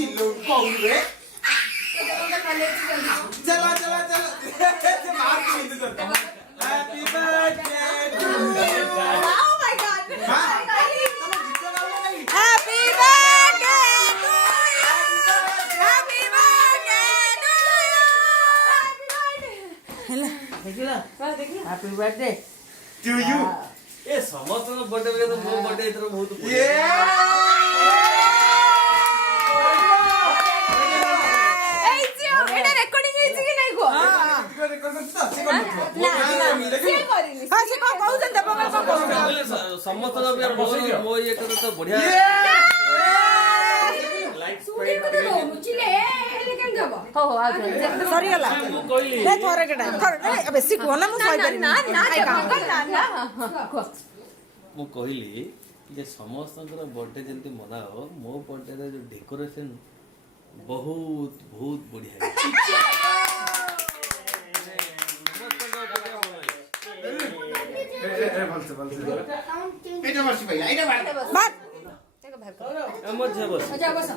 चिल्लो कौन रे चला चला चला ते मार के दे दो happy birthday to you Oh my God! Happy birthday to you. Happy birthday to you. ହେଲା ଦେଖିଲା Happy birthday to U A ସମସ୍ତଙ୍କ बर्थडे ବେଳେ ତ ମୋ बर्थडे ଏଥର ବହୁତ ये এই জিও এটা রেকর্ডিং হইছে কি নাই গো ସିଏ କରିନି ହଁ ସେ କଣ କହୁଛନ୍ତି ଦେବ କଣ କହୁଛନ୍ତି ସମସ୍ତଙ୍କ ବି ମୋ ଇଏ କରେ ତ ବଢିଆ ଲାଇକ୍ ସୁଡିକୁ ତ ଦଉନୁଚିଲେ ହେଲେ କେନ୍ ଦେବ ହଉ ହଉ ଆଉ ସରିଗଲା ମୁଁ କହିଲି ରେ ଥରେ କେଟା ଥରେ ବେଶୀ କୁହ ନା ମୁଁ କହିପାରିନି ନା ନା ନା ମୁଁ କହିଲି ଯେ ସମସ୍ତଙ୍କର बर्थडे ଯେମିତି ମନାଅ ମୋ बर्थडे ରେ ଯୋଉ ଡେକୋରେସନ ବହୁତ ବହୁତ ବଢିଆ ଏଇଟା ମାରସି ଭାଇ ଏଇଟା ମାର ବାତ ଆମର ଝିଅ ବସ ଯା ବସ